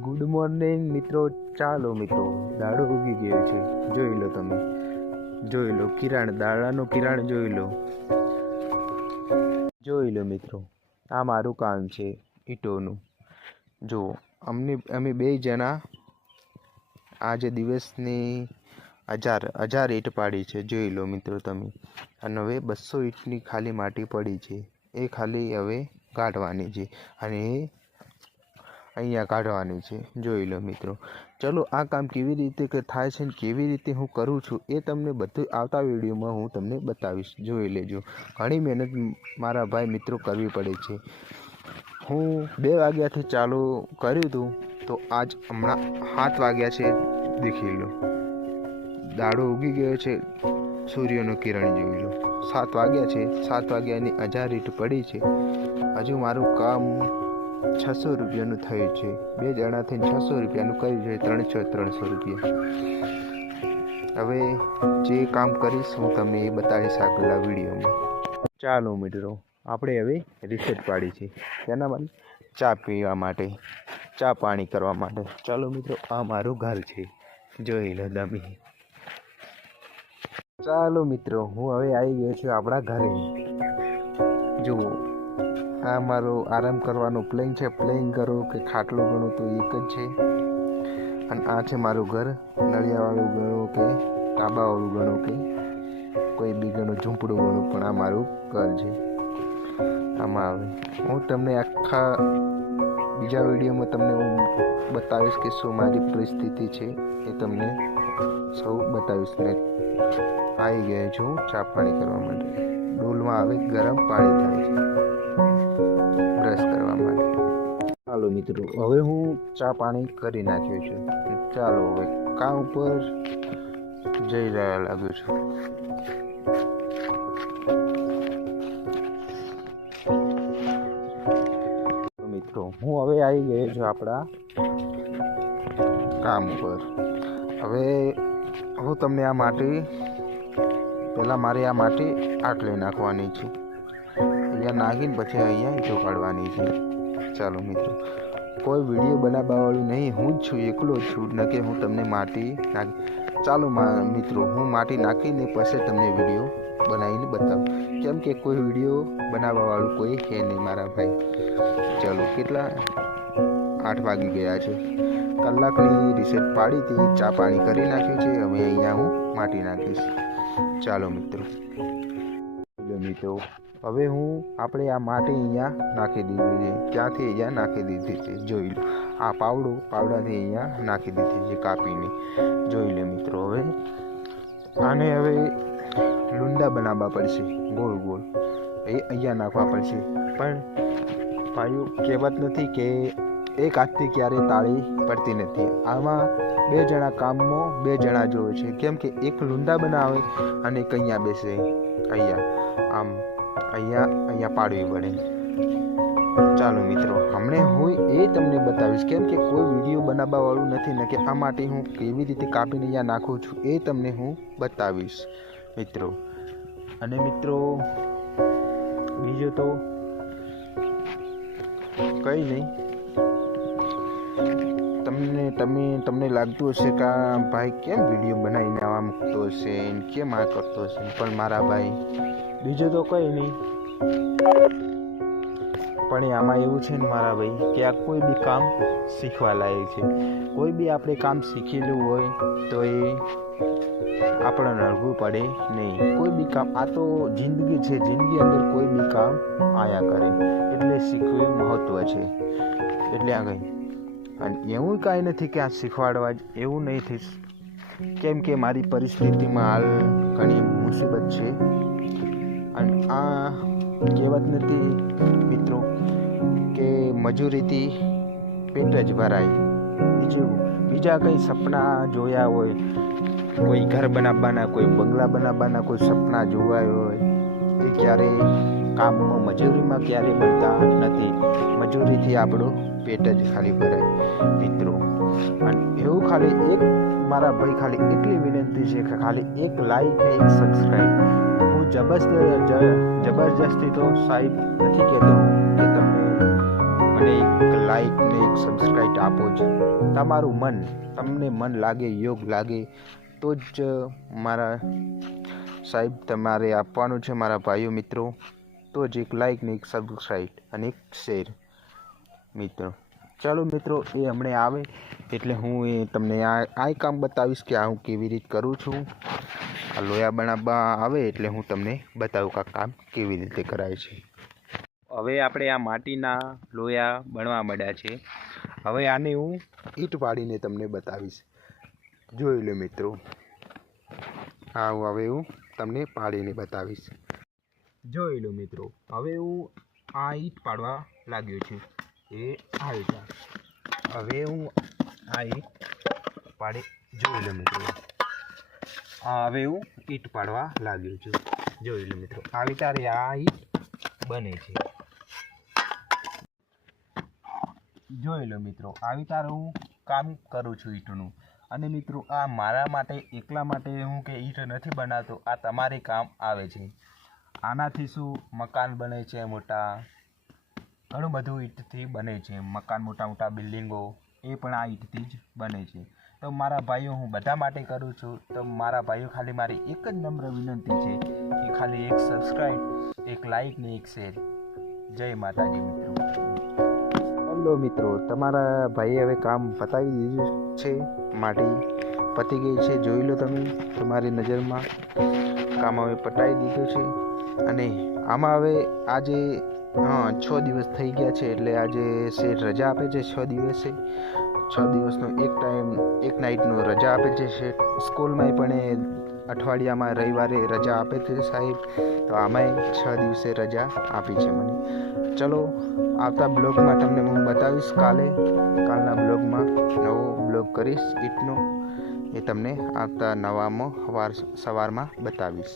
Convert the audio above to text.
Good morning મિત્રો. ચાલો મિત્રો, દાડો ઉગી ગયો છે. જોઈ લો, તમે જોઈ લો કિરણ, દાડાનું કિરણ જોઈ લો મિત્રો. આ મારું કામ છે ઈંટોનું. જો અમે બે જણા આજે દિવસની 1000 ઈંટ પાડી છે. જોઈ લો મિત્રો તમે. અને હવે 200 ઈંટની ખાલી માટી પડી છે. એ ખાલી હવે કાઢવાની છે અને એ અહીંયા કાઢવાની છે. જોઈ લો મિત્રો. ચલો, આ કામ કેવી રીતે થાય છે ને કેવી રીતે હું કરું છું એ તમને બધું આવતા વિડીયોમાં હું તમને બતાવીશ. જોઈ લેજો. ઘણી મહેનત મારા ભાઈ મિત્રો કરવી પડે છે. હું 2 વાગ્યાથી ચાલુ કર્યું હતું તો આજ હમણાં 7 વાગ્યા છે. દેખી લો, દાડો ઉગી ગયો છે. સૂર્યનું કિરણ જોઈ લો. 7 વાગ્યા છે. 7 વાગ્યાની 1000 ઈંટ પડી છે. હજુ મારું કામ 600 રૂપિયાનું થયું છે. 2 જણાથી 600 રૂપિયાનું કર્યું છે. 300 રૂપિયા. હવે જે કામ કરીશ હું તમને એ બતાવીશ આગલા વિડીયોમાં. ચાલો મિત્રો, આપણે હવે રીસેટ પાડી છે. તેના માટે ચા પીવા માટે, ચા પાણી કરવા માટે. ચાલો મિત્રો, આ મારું ઘર છે. જોઈ લો તમે. ચાલો મિત્રો, હું હવે આવી ગયો છું આપણા ઘરે. જુઓ, આ મારો આરામ કરવાનો પ્લેન છે. પ્લેન કરો કે ખાટલો ગણો તો એક જ છે. અને આ છે મારું ઘર. નળિયાવાળું ગણો કે ટાબાવાળું ગણો કે કોઈ બી ગણો, ઝૂંપડું ગણો, પણ આ મારું ઘર છે. આમાં આવે હું તમને આખા બીજા વિડીયોમાં તમને હું બતાવીશ કે શું મારી પરિસ્થિતિ છે એ તમને સૌ બતાવીશ. ને આવી ગયો છું ચા પાણી કરવા માટે. ડોલમાં આવે ગરમ પાણી થાય છે બ્રશ કરવા માટે. ચાલો મિત્રો, હવે હું ચા પાણી કરી નાખ્યો છું. ચાલો હવે કામ ઉપર જઈ રહ્યા લાગુ છું. મિત્રો, હું હવે આવી ગયો છું આપણા કામ ઉપર. હવે હું તમને આ માટી, પહેલાં મારે આ માટી આટલે નાખવાની છે. અહીંયા નાખીને પછી અહીંયા ઈંટો કાઢવાની છે. ચાલો મિત્રો, કોઈ વિડીયો બનાવવાવાળું નહીં, હું જ છું, એકલો જ છું. ન કે હું તમને માટી નાખી. ચાલો મિત્રો, હું માટી નાખીને પછી તમને વિડીયો બનાવીને બતાવું. કેમ કે કોઈ વિડીયો બનાવવાવાળું કોઈ છે નહીં મારા ભાઈ. ચાલો, કેટલા 8 વાગી ગયા છે. કલાકની રીસેટ પાડી હતી, ચા પાણી કરી નાખ્યું છે. હવે અહીંયા હું માટી નાખીશ. ચાલો મિત્રો. હવે આપણે આ માટી અહીંયા નાખી દીધી છે. ત્યાંથી અહીંયા નાખી દીધી છે. જોઈ લો, આ પાવડાથી અહીંયા નાખી દીધી છે કાપીને. જોઈ લો મિત્રો. હવે આને હવે લૂંડા બનાવવા પડશે, ગોળ ગોળ. એ અહીંયા નાખવા પડશે. પણ ભાઈઓ, કહેવત નથી કે એક હાથથી ક્યારે તાળી પડતી નથી. આમાં 2 જણા કામમાં 2 જણા જોવે છે. કેમ કે એક લૂંડા બનાવે અને એક અહીંયા બેસે. અહીંયા પાડવી પડે. ચાલો મિત્રો, હમણાં હું એ તમને બતાવીશ. કેમ કે કોઈ વિડીયો બનાવવાવાળું નથી ને કે આ માટે હું કેવી રીતે કાપીને અહીંયા નાખું છું એ તમને હું બતાવીશ મિત્રો. અને મિત્રો, બીજું તો કંઈ નહીં. તમને લાગતું હશે કે આ ભાઈ કેમ વિડીયો બનાવીને આવા મૂકતો હશે, કેમ આ કરતો હશે. પણ મારા ભાઈ, બીજું તો કંઈ નહીં. પણ આમાં એવું છે ને મારા ભાઈ કે આ કોઈ બી કામ શીખવા લાયક છે. કોઈ બી આપણે કામ શીખેલું હોય તો એ આપણને અઘરું પડે નહીં. કોઈ બી કામ, આ તો જિંદગી છે. જિંદગી અંદર કોઈ બી કામ આયા કરે. એટલે શીખવું મહત્વ છે. એટલે આ કંઈ અને એવું કાંઈ નથી કે આ શીખવાડવા જ, એવું નહીં થઈ. કેમ કે મારી પરિસ્થિતિમાં હાલ ઘણી મુસીબત છે. અને આ કહેવત નથી મિત્રો કે મજૂરીથી પેટ જ ભરાય. બીજા કંઈ સપના જોયા હોય, કોઈ ઘર બનાવવાના, કોઈ બંગલા બનાવવાના, કોઈ સપના જોવાયા હોય એ ક્યારેય કામમાં, મજૂરીમાં ક્યારેય બનતા નથી. મજૂરીથી આપણું પેટ જ ખાલી ભરાય મિત્રો. અને એવું ખાલી એક મારા ભાઈ, ખાલી એટલી વિનંતી છે કે ખાલી એક લાઈક ને એક સબસ્ક્રાઈબ. હું જબરજસ્તી તો સાહેબ નથી કહેતો કે તમે મને એક લાઈક ને એક સબસ્ક્રાઈબ આપો જ. તમારું મન, તમને મન લાગે, યોગ લાગે તો જ મારા સાહેબ તમારે આપવાનું છે મારા ભાઈઓ મિત્રો. તો જ એક લાઈક ને એક સબસ્ક્રાઈબ અને એક શેર મિત્રો. ચાલો મિત્રો, એ હમણાં આવે એટલે હું એ તમને આ કામ બતાવીશ કે આ હું કેવી રીતે કરું છું. આ લોયા બનાવવા આવે એટલે હું તમને બતાવું કે આ કામ કેવી રીતે કરાય છે. હવે આપણે આ માટીના લોયા બનવા માંડ્યા છે. હવે આને હું ઈંટ પાડીને તમને બતાવીશ. જોઈ લો મિત્રો, હા હવે હું તમને પાડીને બતાવીશ. જોઈ લો મિત્રો, હવે હું આ ઈંટ પાડવા લાગ્યો છું. એ આ ઈંટ, હવે હું આ ઈંટ પાડી, જોઈ લો મિત્રો, હવે હું ઈંટ પાડવા લાગ્યો છું. જોઈ લો મિત્રો, આવી તારે આ ઈંટ બને છે. જોઈ લો મિત્રો, આવી તારે હું કામ કરું છું ઈંટનું. અને મિત્રો આ મારા માટે એકલા માટે હું કે ઈંટ નથી બનાવતો, આ તમારે કામ આવે છે. આનાથી શું મકાન બને છે મોટા, ઘણું બધું ઈંટથી બને છે મકાન, મોટા મોટા બિલ્ડિંગો એ પણ આ ઈંટથી જ બને છે. તો મારા ભાઈઓ હું બધા માટે કરું છું. તો મારા ભાઈઓ ખાલી મારી એક જ નમ્ર વિનંતી છે કે ખાલી એક સબસ્ક્રાઈબ, એક લાઈક ને એક શેર. જય માતાજી મિત્રો. હેલો મિત્રો, તમારા ભાઈએ હવે કામ પતાવી દીધું છે. માટી પતી ગઈ છે, જોઈ લો તમે તમારી નજરમાં. કામ હવે પતાવી દીધું છે. અને આમાં હવે આજે 6 દિવસ થઈ ગયા છે એટલે આજે શેઠ રજા આપે છે 6 દિવસે. 6 દિવસનો એક નાઇટનો રજા આપે છે શેઠ. સ્કૂલમાં પણ અઠવાડિયામાં રવિવારે રજા આપે છે સાહેબ. તો આમાંય 6 દિવસે રજા આપી છે મને. ચલો આવતા બ્લોગમાં તમને હું બતાવીશ. કાલના બ્લોગમાં નવો બ્લોગ કરીશ ઈંટનો, એ તમને આવતા નવામાં સવારમાં બતાવીશ.